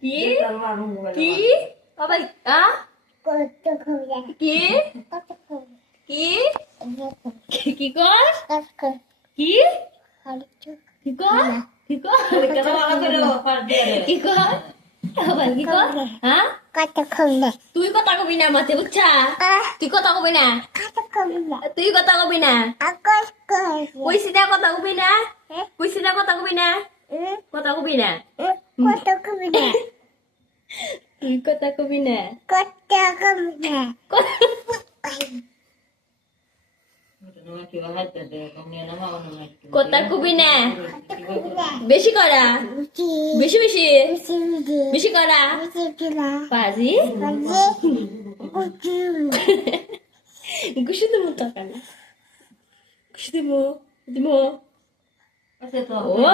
কি কি বাবা আ কি কি কি কর কি কি কর কি কর কি কর আবার কি কর হ্যাঁ তুই কথা কবি না মাতে বুঝছা তুই কথা কবি না তুই কথা কবি না কইছিনা কথা কবি না কইছিনা কথা কবি না কথা কবি না তুই কথা কবি না কথা কবি না বেশি করা বেশি বেশি বেশি করা পাজি গুছি দেবো টাকা গুছি দেবো দেবো ও